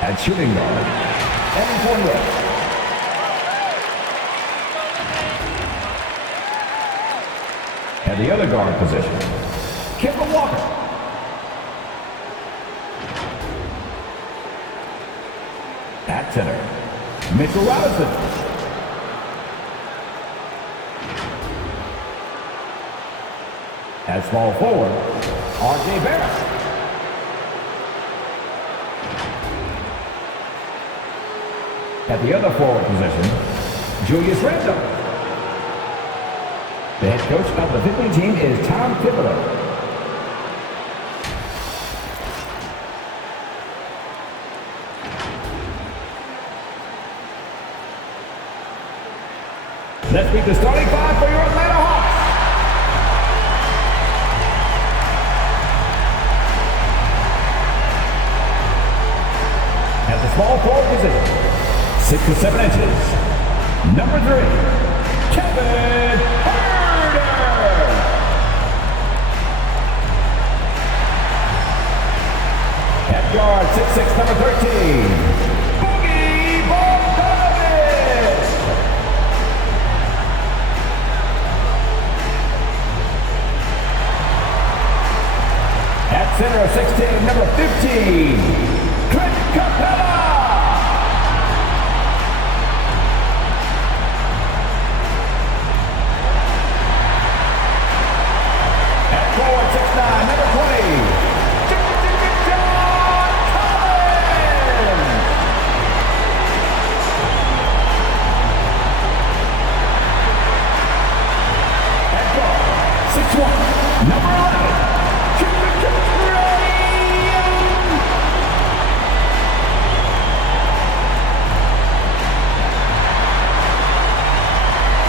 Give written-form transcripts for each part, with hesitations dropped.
At shooting guard, Evan Fournier. At the other guard position, Kemba Walker. At center, Mitchell Robinson. At small forward, R.J. Barrett. At the other forward position, Julius Randle. The head coach of the 15 team is Tom Thibodeau. Let's meet the starting five for your Atlanta Hawks. At the small forward position, 6 to 7 inches, number 3, Kevin Herter. At guard, 6'6", number 13, Boogie Bogdanovich. At center, 6'10", number 15, Clint Capella. Forward, 6'9", number 20, John Collins. At guard, 6'1", number 11,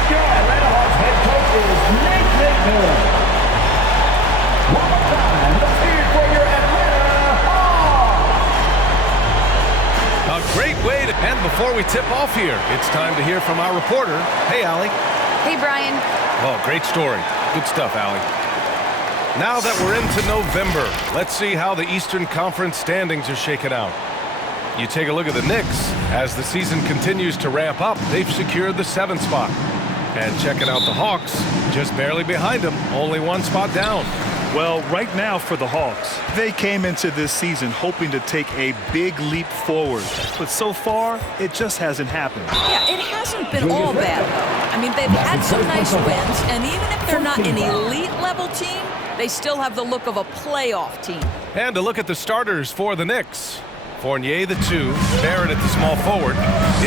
Your Atlanta Hawks head coach is Nate Miller. One more time, let's hear it for your Atlanta Hawks. A great way to end before we tip off here. It's time to hear from our reporter. Hey, Allie. Hey, Brian. Oh, great story. Good stuff, Allie. Now that we're into November, let's see how the Eastern Conference standings are shaken out. You take a look at the Knicks. As the season continues to ramp up, they've secured the 7th spot. And checking out the Hawks, just barely behind them, only 1 spot down. Well, right now for the Hawks, they came into this season hoping to take a big leap forward. But so far, it just hasn't happened. Yeah, it hasn't been all bad, though. I mean, they've had some nice wins, and even if they're not an elite-level team, they still have the look of a playoff team. And to look at the starters for the Knicks. Fournier, the 2, Barrett at the small forward.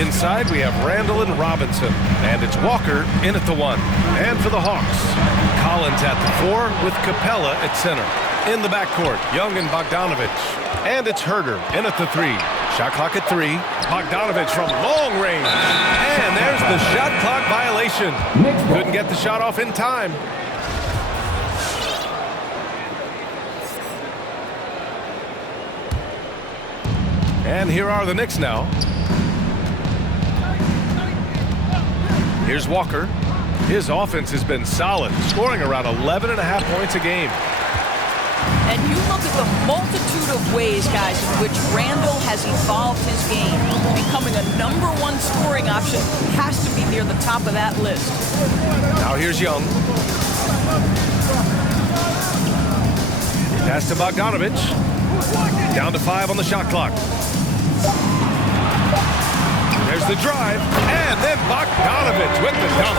Inside, we have Randle and Robinson. And it's Walker in at the 1. And for the Hawks, Collins at the 4 with Capella at center. In the backcourt, Young and Bogdanovich. And it's Herter in at the 3. Shot clock at 3. Bogdanovich from long range. And there's the shot clock violation. Couldn't get the shot off in time. And here are the Knicks now. Here's Walker. His offense has been solid, scoring around 11.5 points a game. And you look at the multitude of ways, guys, in which Randle has evolved his game. Becoming a #1 scoring option has to be near the top of that list. Now here's Young. Pass to Bogdanovich. Down to 5 on the shot clock. There's the drive, and then Bogdanovich with the dunk.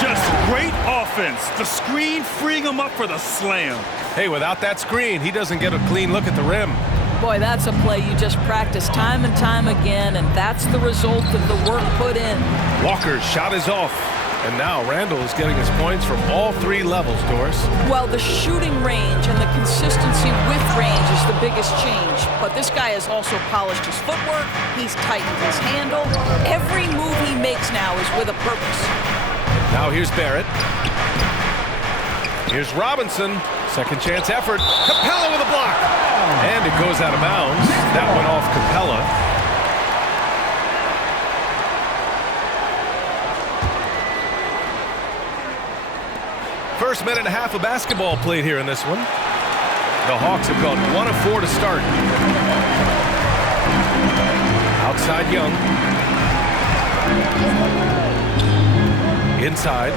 Just great offense. The screen freeing him up for the slam. Hey, without that screen, he doesn't get a clean look at the rim. Boy, that's a play you just practice time and time again, and that's the result of the work put in. Walker's shot is off. And now Randle is getting his points from all 3 levels, Doris. Well, the shooting range and the consistency with range is the biggest change. But this guy has also polished his footwork. He's tightened his handle. Every move he makes now is with a purpose. Now here's Barrett. Here's Robinson. Second chance effort. Capella with a block. And it goes out of bounds. That went off Capella. First minute and a half of basketball played here in this one. The Hawks have gone 1 of 4 to start. Outside Young. Inside.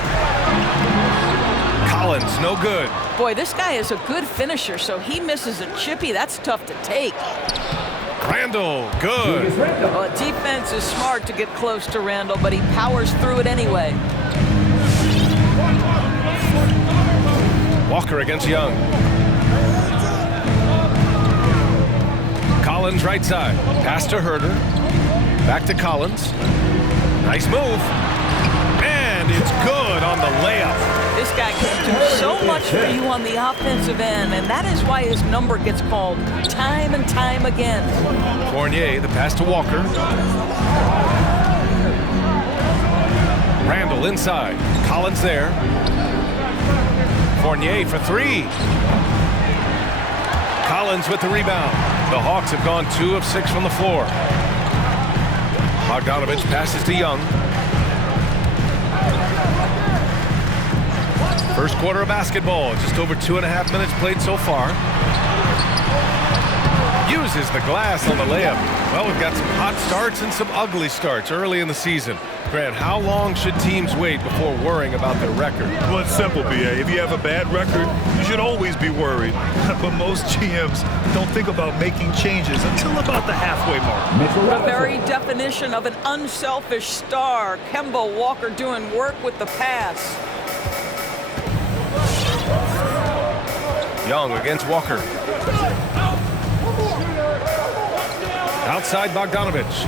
Collins, no good. Boy, this guy is a good finisher, so he misses a chippy. That's tough to take. Randall, good. Well, defense is smart to get close to Randall, but he powers through it anyway. Walker against Young. Collins right side. Pass to Herder. Back to Collins. Nice move. And it's good on the layup. This guy can do so much for you on the offensive end, and that is why his number gets called time and time again. Fournier, the pass to Walker. Randall inside. Collins there. Fournier for three. Collins with the rebound. The Hawks have gone 2 of 6 from the floor. Bogdanovich passes to Young. First quarter of basketball, just over 2.5 minutes played so far. Uses the glass on the layup. Well, we've got some hot starts and some ugly starts early in the season. Grant, how long should teams wait before worrying about their record? Well, it's simple, B.A. If you have a bad record, you should always be worried. But most GMs don't think about making changes until about the halfway mark. The very definition of an unselfish star. Kemba Walker doing work with the pass. Young against Walker. Outside Bogdanovich.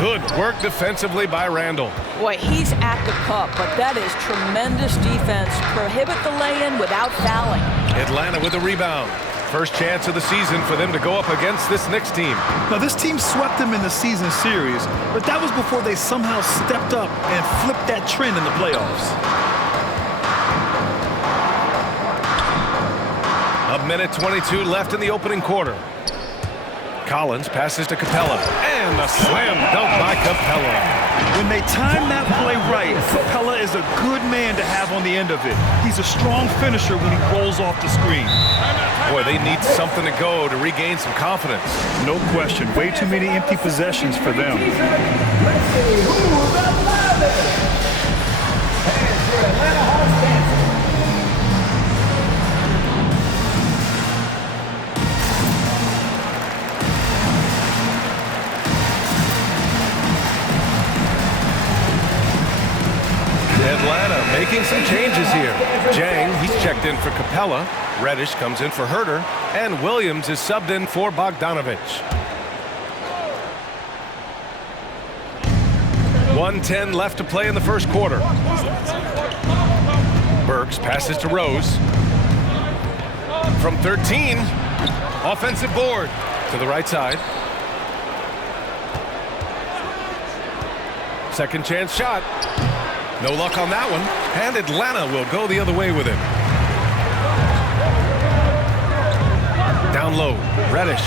Good work defensively by Randall. Boy, he's at the cup, but that is tremendous defense. Prohibit the lay-in without fouling. Atlanta with a rebound. First chance of the season for them to go up against this Knicks team. Now, this team swept them in the season series, but that was before they somehow stepped up and flipped that trend in the playoffs. A minute 22 left in the opening quarter. Collins passes to Capella, and a slam dunk by Capella. When they time that play right, Capella is a good man to have on the end of it. He's a strong finisher when he rolls off the screen. Boy, they need something to go to regain some confidence. No question. Way too many empty possessions for them. Let's see who's the loudest. And for Atlanta Hawks dancing. Atlanta making some changes here. Jang, he's checked in for Capella. Reddish comes in for Herder. And Williams is subbed in for Bogdanovich. 1:10 left to play in the first quarter. Burks passes to Rose. From 13, offensive board to the right side. Second chance shot. No luck on that one, and Atlanta will go the other way with it. Down low, Reddish.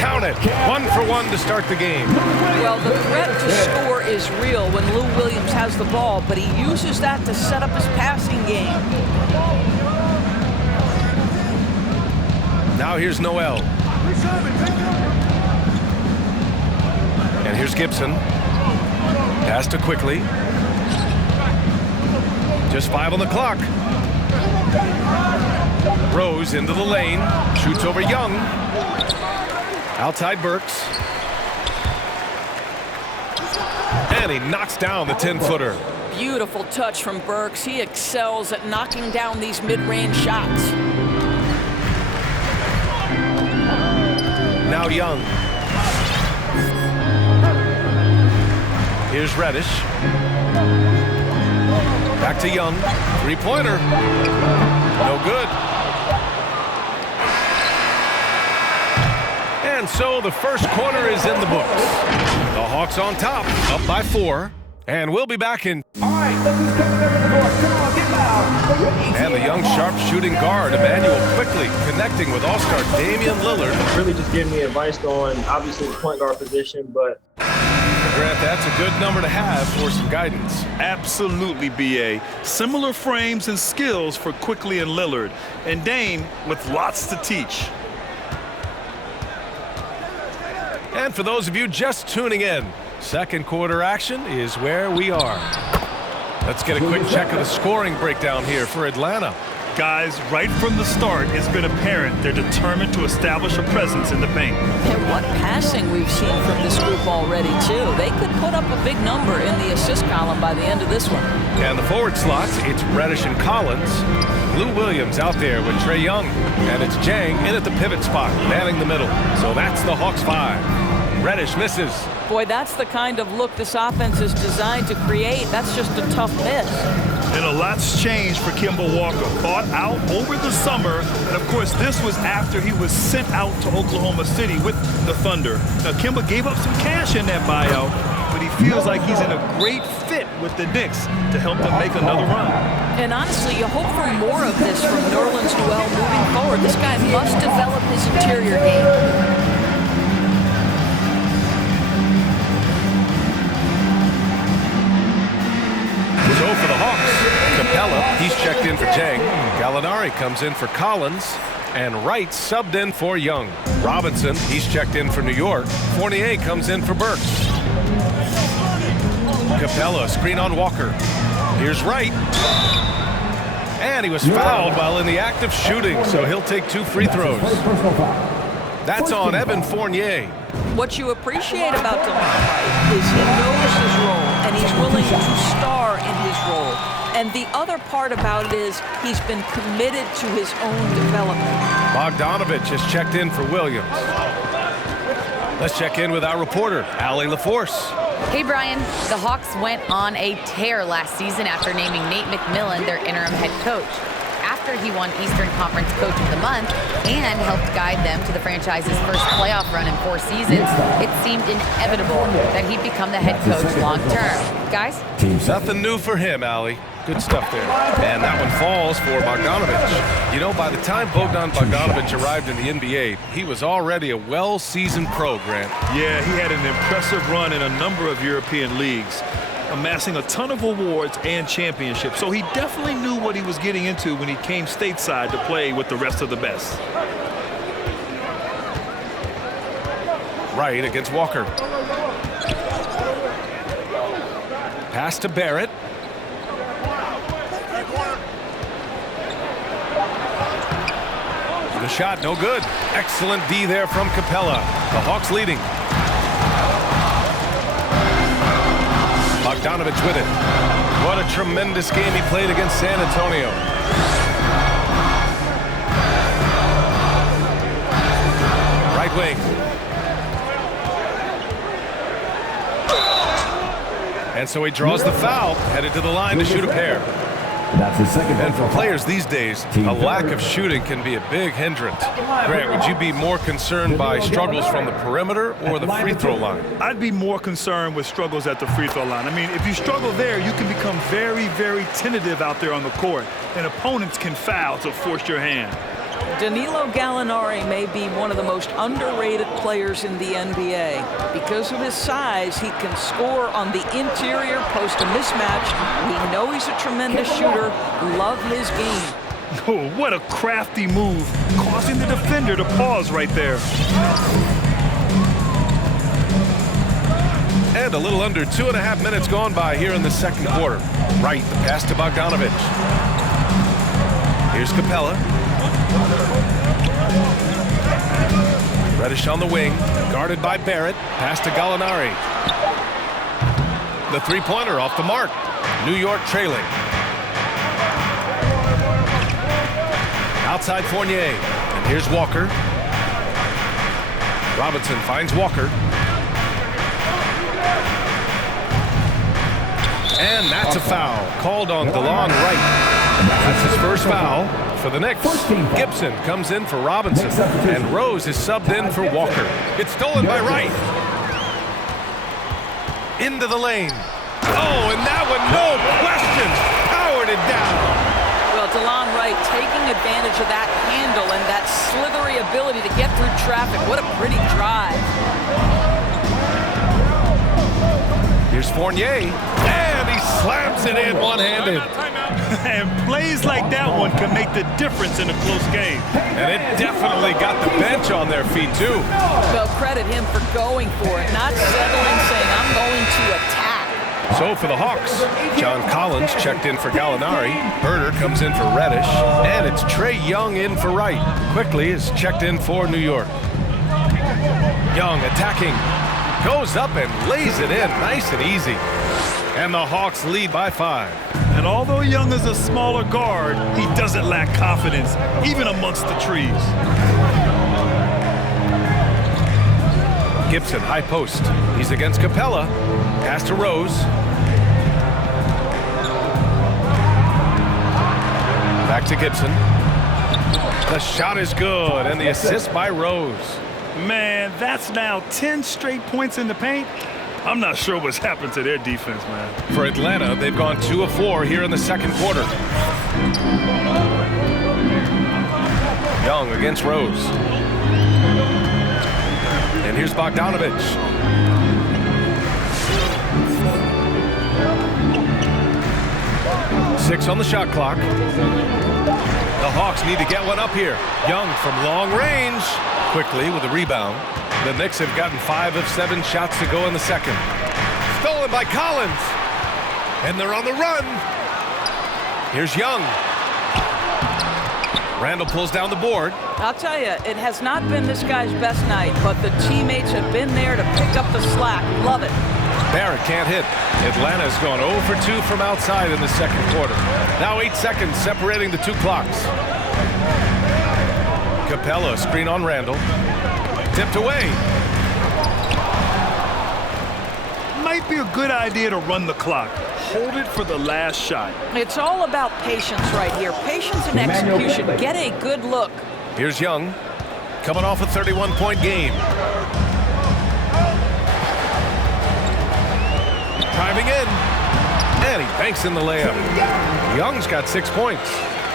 Count it, 1 for 1 to start the game. Well, the threat to score is real when Lou Williams has the ball, but he uses that to set up his passing game. Now here's Noel. And here's Gibson. Pass to Quickly. Just 5 on the clock. Rose into the lane. Shoots over Young. Outside Burks. And he knocks down the 10-footer. Beautiful touch from Burks. He excels at knocking down these mid-range shots. Now Young. Here's Reddish. Back to Young. Three-pointer. No good. And so the first quarter is in the books. The Hawks on top, up by 4. And we'll be back in. All right, look who's coming over the court. Come on, get loud. And the young sharp shooting guard, Emmanuel Quickly, connecting with all-star Damian Lillard. Really just giving me advice on, obviously, the point guard position, but Grant, that's a good number to have for some guidance. Absolutely, B.A. Similar frames and skills for Quickly and Lillard. And Dame with lots to teach. And for those of you just tuning in, second quarter action is where we are. Let's get a quick check of the scoring breakdown here for Atlanta. Guys, right from the start, it's been apparent they're determined to establish a presence in the paint. And what passing we've seen from this group already, too. They could put up a big number in the assist column by the end of this one. And the forward slots, it's Reddish and Collins. Lou Williams out there with Trae Young. And it's Jang in at the pivot spot, manning the middle. So that's the Hawks 5. Reddish misses. Boy, that's the kind of look this offense is designed to create. That's just a tough miss. And a lot's changed for Kemba Walker. Bought out over the summer. And, of course, this was after he was sent out to Oklahoma City with the Thunder. Now, Kemba gave up some cash in that buyout, but he feels like he's in a great fit with the Knicks to help them make another run. And honestly, you hope for more of this from Nerlens Noel moving forward. This guy must develop his interior game. So for the Hawks, Capella, he's checked in for Jang. Gallinari comes in for Collins. And Wright subbed in for Young. Robinson, he's checked in for New York. Fournier comes in for Burks. Capella, screen on Walker. Here's Wright. And he was fouled while in the act of shooting, so he'll take 2 free throws. That's on Evan Fournier. What you appreciate about DeLon Wright is he knows his role, and he's willing to star in his role. And the other part about it is he's been committed to his own development. Bogdanovich has checked in for Williams. Let's check in with our reporter, Allie LaForce. Hey, Brian. The Hawks went on a tear last season after naming Nate McMillan their interim head coach. After he won Eastern Conference Coach of the Month and helped guide them to the franchise's first playoff run in 4 seasons, it seemed inevitable that he'd become the head coach long-term. Guys? Nothing new for him, Allie. Good stuff there. And that one falls for Bogdanovich. You know, by the time Bogdan Bogdanovich arrived in the NBA, he was already a well-seasoned pro, Grant. Yeah, he had an impressive run in a number of European leagues, amassing a ton of awards and championships. So he definitely knew what he was getting into when he came stateside to play with the rest of the best. Wright against Walker. Pass to Barrett. The shot, no good. Excellent D there from Capella. The Hawks leading. Bogdanovich with it. What a tremendous game he played against San Antonio. Right wing. And so he draws the foul, headed to the line to shoot a pair. That's his second. And for players these days, a lack of shooting can be a big hindrance. Grant, would you be more concerned by struggles from the perimeter or the free throw line? I'd be more concerned with struggles at the free throw line. I mean, if you struggle there, you can become very, very tentative out there on the court, and opponents can foul to force your hand. Danilo Gallinari may be one of the most underrated players in the NBA. Because of his size, he can score on the interior post a mismatch. We know he's a tremendous shooter. Love his game. Oh, what a crafty move, causing the defender to pause right there. And a little under 2.5 minutes gone by here in the second quarter. Right, the pass to Bogdanovich. Here's Capella. Reddish on the wing, guarded by Barrett. Pass to Gallinari. The three-pointer off the mark. New York trailing. Outside Fournier. And here's Walker. Robinson finds Walker. And that's a foul called on DeLon Wright. That's his first foul for the Knicks. Gibson comes in for Robinson, and Rose is subbed in for Walker. It's stolen by Wright. Into the lane. Oh, and that one, no question, powered it down. Well, DeLon Wright taking advantage of that handle and that slithery ability to get through traffic. What a pretty drive. Here's Fournier, and he slams it in one-handed. And plays like that one can make the difference in a close game. And it definitely got the bench on their feet, too. Well, credit him for going for it, not settling, saying, I'm going to attack. So for the Hawks, John Collins checked in for Gallinari. Herder comes in for Reddish. And it's Trae Young in for Wright. Quickly is checked in for New York. Young attacking. Goes up and lays it in nice and easy. And the Hawks lead by 5. And although Young is a smaller guard, he doesn't lack confidence, even amongst the trees. Gibson, high post. He's against Capella. Pass to Rose. Back to Gibson. The shot is good, and the assist by Rose. Man, that's now 10 straight points in the paint. I'm not sure what's happened to their defense, man. For Atlanta, they've gone 2 of 4 here in the second quarter. Young against Rose. And here's Bogdanovich. Six on the shot clock. The Hawks need to get one up here. Young from long range. Quickly with a rebound. The Knicks have gotten 5 of 7 shots to go in the second. Stolen by Collins. And they're on the run. Here's Young. Randall pulls down the board. I'll tell you, it has not been this guy's best night, but the teammates have been there to pick up the slack. Love it. Barrett can't hit. Atlanta's gone 0 for 2 from outside in the second quarter. Now 8 seconds separating the 2 clocks. Capella, screen on Randall. Tipped away. Might be a good idea to run the clock. Hold it for the last shot. It's all about patience right here. Patience and execution. Get a good look. Here's Young, coming off a 31-point game. Driving in, and he banks in the layup. Young's got 6 points.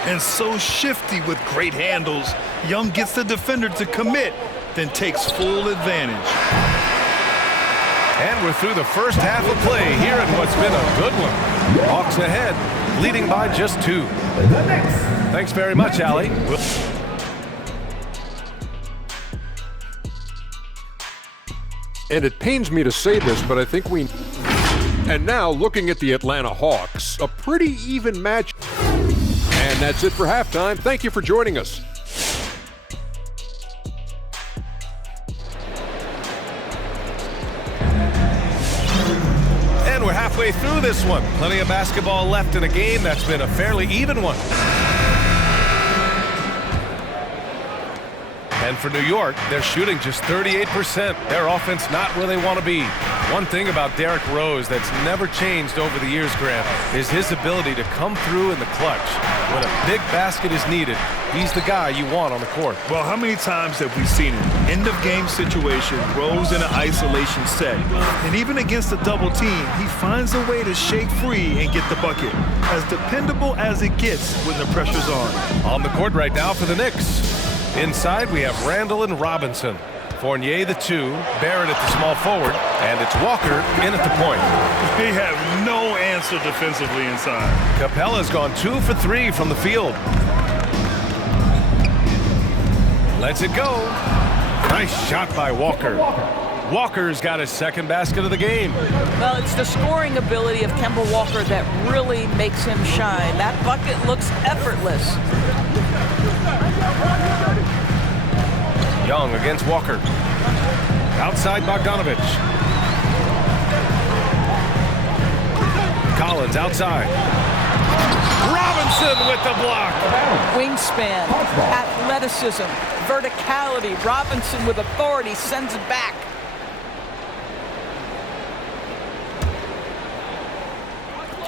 And so shifty with great handles. Young gets the defender to commit, then takes full advantage. And we're through the first half of play here in what's been a good one. Hawks ahead, leading by just 2. Thanks very much, Allie. And it pains me to say this, but I think we... And now, looking at the Atlanta Hawks, a pretty even match. And that's it for halftime. Thank you for joining us. And we're halfway through this one. Plenty of basketball left in a game that's been a fairly even one. And for New York, they're shooting just 38%. Their offense not where they want to be. One thing about Derrick Rose that's never changed over the years, Grant, is his ability to come through in the clutch. When a big basket is needed, he's the guy you want on the court. Well, how many times have we seen it? End-of-game situation, Rose in an isolation set. And even against a double team, he finds a way to shake free and get the bucket. As dependable as it gets when the pressure's on. On the court right now for the Knicks. Inside, we have Randall and Robinson. Fournier, the 2, Barrett at the small forward, and it's Walker in at the point. They have no answer defensively inside. Capella's gone 2 for 3 from the field. Lets it go. Nice shot by Walker. Walker's got his second basket of the game. Well, it's the scoring ability of Kemba Walker that really makes him shine. That bucket looks effortless. Young against Walker. Outside Bogdanovich. Collins outside. Robinson with the block. Wingspan, athleticism, verticality. Robinson with authority sends it back.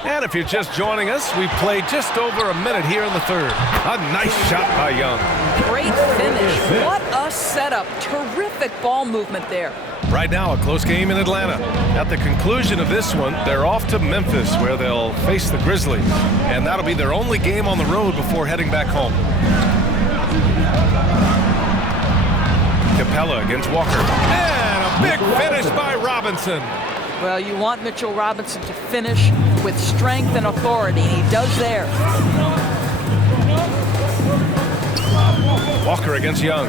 And if you're just joining us, we've played just over a minute here in the third. A nice shot by Young. Great finish. What a setup. Terrific ball movement there. Right now, a close game in Atlanta. At the conclusion of this one, they're off to Memphis, where they'll face the Grizzlies. And that'll be their only game on the road before heading back home. Capella against Walker. And a big finish by Robinson. Well, you want Mitchell Robinson to finish with strength and authority, and he does there. Walker against Young.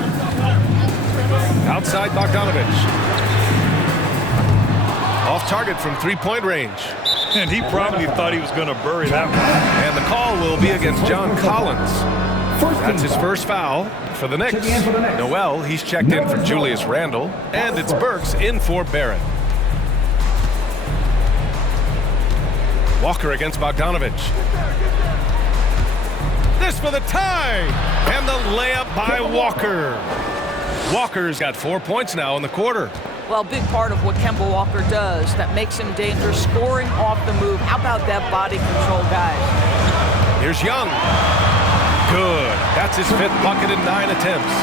Outside Bogdanovich. Off target from three-point range. And he probably thought he was going to bury that one. And the call will be against John Collins. That's his first foul for the Knicks. Noel, he's checked in for Julius Randle. And it's Burks in for Barrett. Walker against Bogdanovich. This for the tie! And the layup by Walker. Walker's got 4 points now in the quarter. Well, a big part of what Kemba Walker does that makes him dangerous, scoring off the move. How about that body control, guys? Here's Young. Good. That's his 5th bucket in 9 attempts.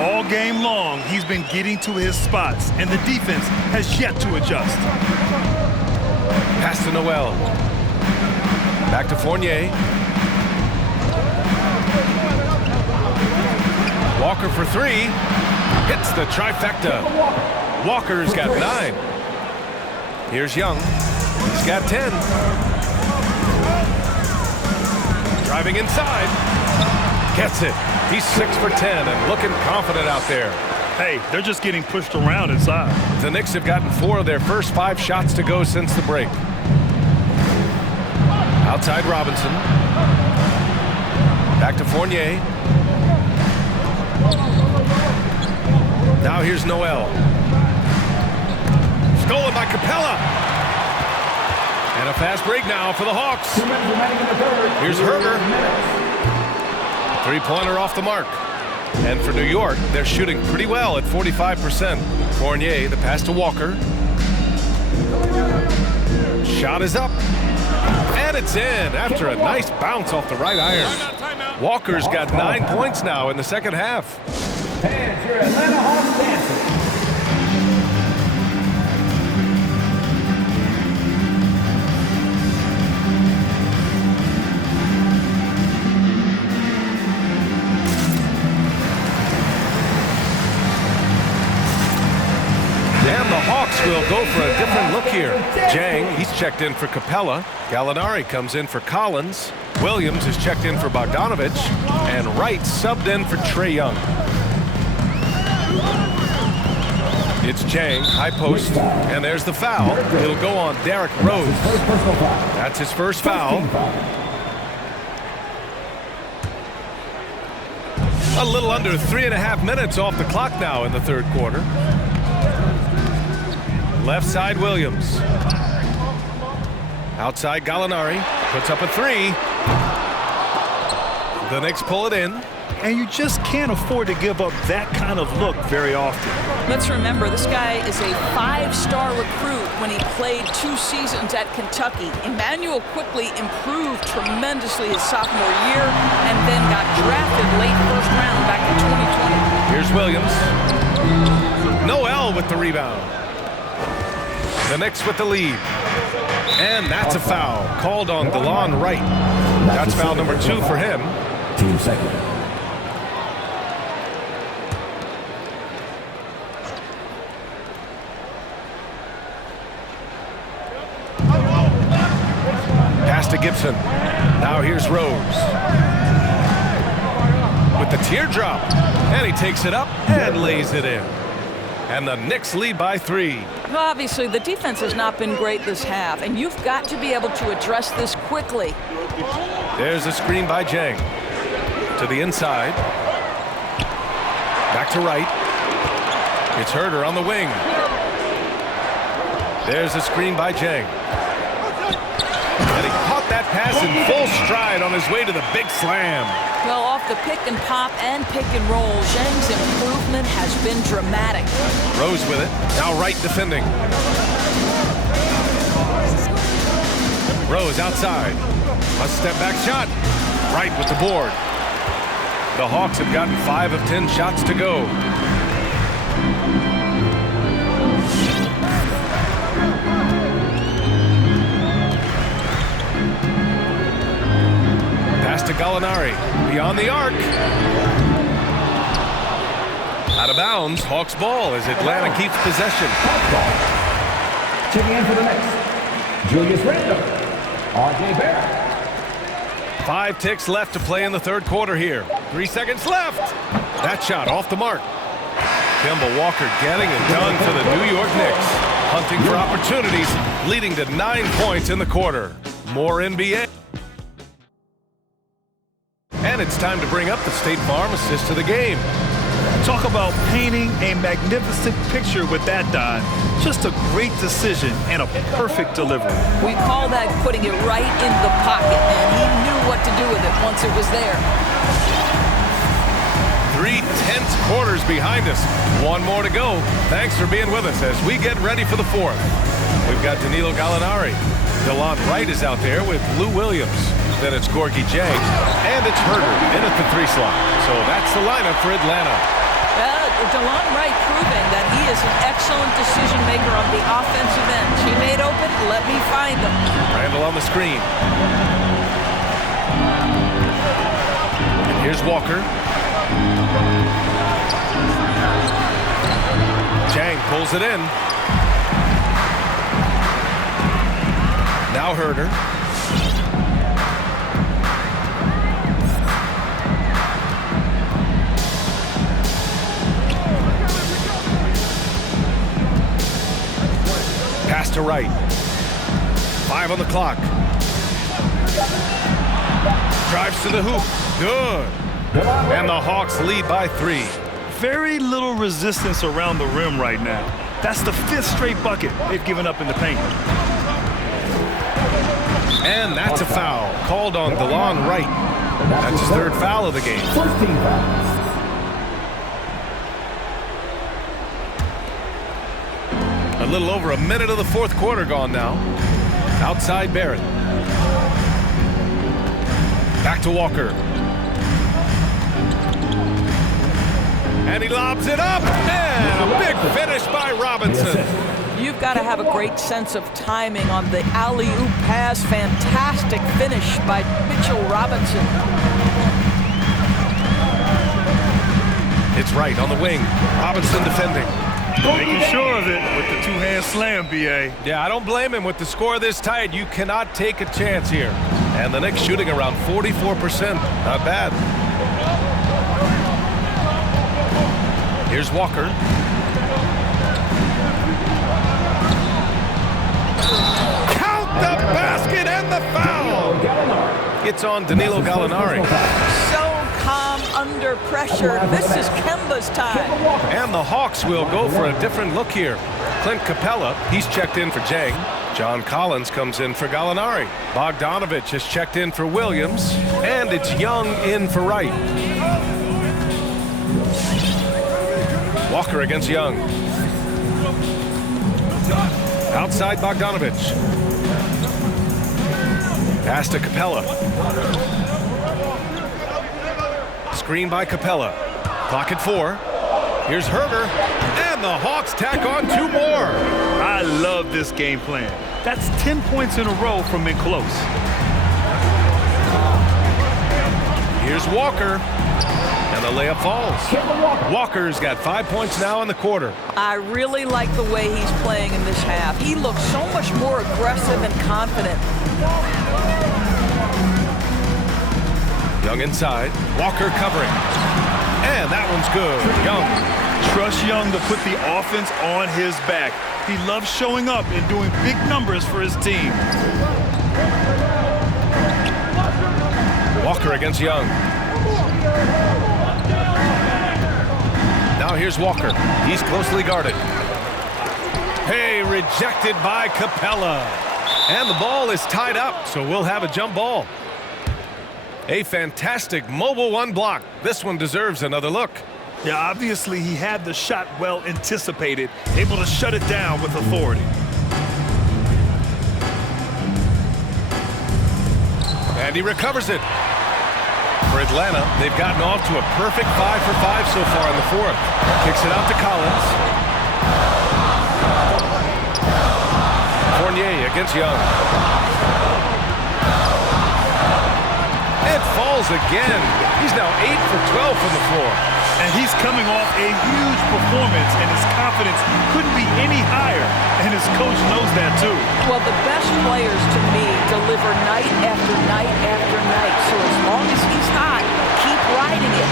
All game long, he's been getting to his spots, and the defense has yet to adjust. Pass to Noel. Back to Fournier. Walker for 3. Hits the trifecta. Walker's got 9. Here's Young. He's got 10. Driving inside. Gets it. He's 6 for 10 and looking confident out there. Hey, they're just getting pushed around inside. The Knicks have gotten 4 of their first 5 shots to go since the break. Outside Robinson. Back to Fournier. Now here's Noel. Stolen by Capella. And a fast break now for the Hawks. Here's Herber. Three-pointer off the mark. And for New York, they're shooting pretty well at 45%. Fournier, the pass to Walker. Shot is up. And it's in after a nice bounce off the right iron. Walker's got 9 points now in the second half. Fans, your Atlanta Hawks dancing. And the Hawks will go for a different look here. Jang, he's checked in for Capella. Gallinari comes in for Collins. Williams is checked in for Bogdanovich. And Wright subbed in for Trae Young. It's Jang, high post, and there's the foul. It'll go on Derrick Rose. That's his first foul. A little under 3.5 minutes off the clock now in the third quarter. Left side, Williams. Outside, Gallinari puts up a 3. The Knicks pull it in. And you just can't afford to give up that kind of look very often. Let's remember, this guy is a 5-star recruit when he played 2 seasons at Kentucky. Emmanuel quickly improved tremendously his sophomore year and then got drafted late first round back in 2020. Here's Williams. Noel with the rebound. The Knicks with the lead. And that's a foul called on DeLon Wright. That's foul number 2 for him. Team second. Pass to Gibson. Now here's Rose. With the teardrop. And he takes it up and lays it in. And the Knicks lead by 3. Well, obviously, the defense has not been great this half, and you've got to be able to address this quickly. There's a screen by Jang. To the inside. Back to Wright. It's Herder on the wing. There's a screen by Jang. And he caught that pass in full stride on his way to the big slam. Well, off the pick and pop and pick and roll, Zhang's improvement has been dramatic. Rose with it. Now Wright defending. Rose outside. A step back shot. Wright with the board. The Hawks have gotten 5 of 10 shots to go. Pass to Gallinari. Beyond the arc. Out of bounds. Hawks ball as Atlanta keeps possession. Checking in for the Knicks, Julius Randle, R.J. Barrett. 5 ticks left to play in the third quarter here. 3 seconds left. That shot off the mark. Kemba Walker getting it done for the New York Knicks. Hunting for opportunities, leading to 9 points in the quarter. More NBA. And it's time to bring up the State Farm assist to the game. Talk about painting a magnificent picture with that dive. Just a great decision and a perfect delivery. We call that putting it right in the pocket, and he knew what to do with it once it was there. 3 tense quarters behind us. 1 more to go. Thanks for being with us as we get ready for the fourth. We've got Danilo Gallinari. DeLon Wright is out there with Lou Williams. Then it's Gorgie Jang. And it's Herder in at the 3 slot. So that's the lineup for Atlanta. DeLon Wright proving that he is an excellent decision maker on the offensive end. She made open, let me find him. Randall on the screen. And here's Walker. Jang pulls it in. Now Herder. Pass to Wright. 5 on the clock. Drives to the hoop. Good. And the Hawks lead by 3. Very little resistance around the rim right now. That's the 5th straight bucket they've given up in the paint. And that's a foul called on DeLon Wright. That's his 3rd foul of the game. First team foul. A little over a minute of the fourth quarter gone now. Outside Barrett. Back to Walker. And he lobs it up. And a big finish by Robinson. You've got to have a great sense of timing on the alley-oop pass. Fantastic finish by Mitchell Robinson. It's Wright on the wing. Robinson defending. Making sure of it with the 2-hand slam, B.A. Yeah, I don't blame him. With the score this tight, you cannot take a chance here. And the Knicks shooting around 44%. Not bad. Here's Walker. Count the basket and the foul. It's on Danilo Gallinari. So calm under pressure. This is Kemba's time. And the Hawks will go for a different look here. Clint Capella, he's checked in for Jang. John Collins comes in for Gallinari. Bogdanovich has checked in for Williams. And it's Young in for Wright. Walker against Young. Outside Bogdanovich. Pass to Capella. Screen by Capella. Clock at 4. Here's Herder. And the Hawks tack on 2 more. I love this game plan. That's 10 points in a row from in close. Here's Walker. And the layup falls. Walker's got 5 points now in the quarter. I really like the way he's playing in this half. He looks so much more aggressive and confident. Young inside. Walker covering. And that one's good. Young. Trust Young to put the offense on his back. He loves showing up and doing big numbers for his team. Walker against Young. Now here's Walker. He's closely guarded. Hey, rejected by Capella. And the ball is tied up, so we'll have a jump ball. A fantastic mobile 1 block. This one deserves another look. Yeah, obviously he had the shot well anticipated, able to shut it down with authority. And he recovers it. For Atlanta, they've gotten off to a perfect 5 for 5 so far in the fourth. Kicks it out to Collins. Fournier against Young. It falls again. He's now 8 for 12 from the floor. And he's coming off a huge performance, and his confidence couldn't be any higher. And his coach knows that, too. Well, the best players, to me, deliver night after night after night. So as long as he's hot, keep riding it.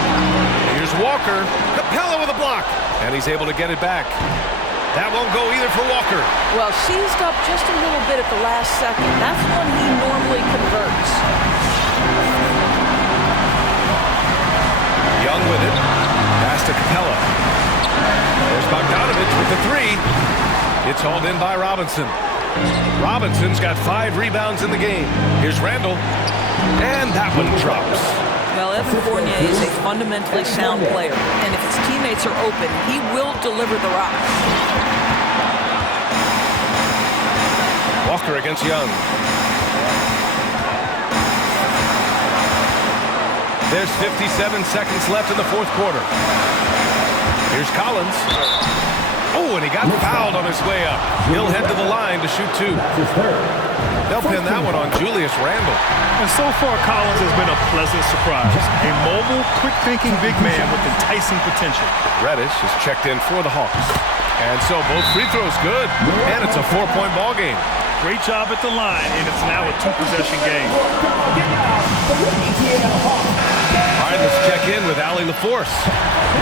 Here's Walker. Capella with a block. And he's able to get it back. That won't go either for Walker. Well, seized up just a little bit at the last second. That's when he normally converts. Young with it. Pass to Capella. There's Bogdanovich with the three. It's hauled in by Robinson. Robinson's got 5 rebounds in the game. Here's Randall. And that one drops. Well, Evan Fournier is a fundamentally sound player, and if his teammates are open, he will deliver the rock. Walker against Young. There's 57 seconds left in the fourth quarter. Here's Collins. Oh, and he got fouled on his way up. He'll head to the line to shoot 2. They'll pin that one on Julius Randle. And so far, Collins has been a pleasant surprise. A mobile, quick-thinking big man with enticing potential. Reddish is checked in for the Hawks. And so both free throws good. And it's a 4-point ball game. Great job at the line, and it's now a 2-possession game. All right, let's check in with Allie LaForce.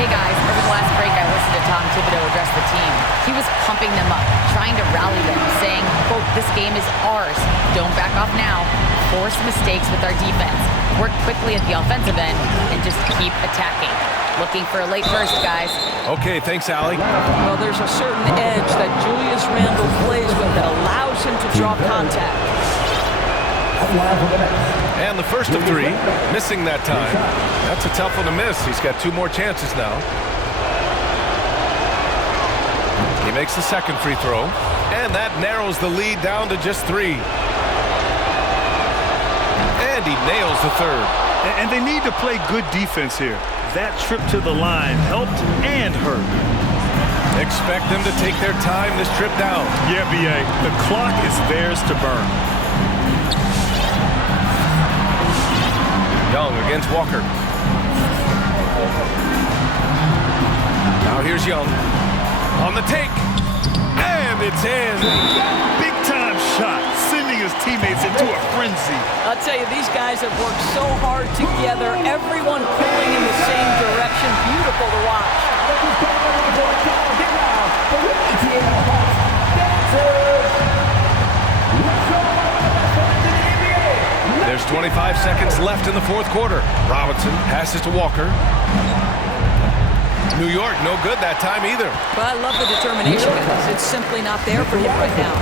Hey guys, over the last break I listened to Tom Thibodeau address the team. He was pumping them up, trying to rally them, saying, quote, "This game is ours. Don't back off now. Force mistakes with our defense. Work quickly at the offensive end and just keep attacking." Looking for a late burst, guys. Okay, thanks, Allie. Well, there's a certain edge that Julius Randle plays with that allows him to draw contact. And the first of 3, missing that time. That's a tough one to miss. He's got 2 more chances now. He makes the second free throw, and that narrows the lead down to just 3. And he nails the third. And they need to play good defense here. That trip to the line helped and hurt. Expect them to take their time this trip down. Yeah, B.A. The clock is theirs to burn. Young against Walker. Now here's Young. On the take. And it's in. Big time shot, sending his teammates into a frenzy. I'll tell you, these guys have worked so hard together. Everyone pulling in the same direction. Beautiful to watch. There's 25 seconds left in the fourth quarter. Robinson passes to Walker. New York, no good that time either. But I love the determination, guys. It's simply not there for him right now.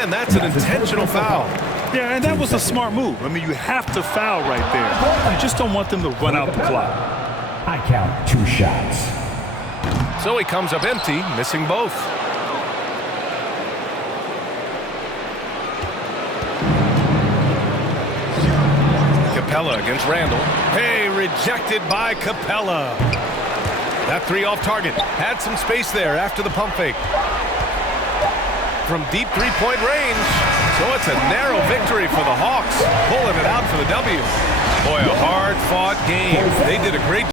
And that's an intentional foul. Yeah, and that was a smart move. I mean, you have to foul right there. You just don't want them to run out the clock. I count 2 shots. So he comes up empty, missing both. Capella against Randall. Hey, rejected by Capella. That 3 off target. Had some space there after the pump fake. From deep 3-point range. So it's a narrow victory for the Hawks. Pulling it out for the W. Boy, a hard-fought game. They did a great job.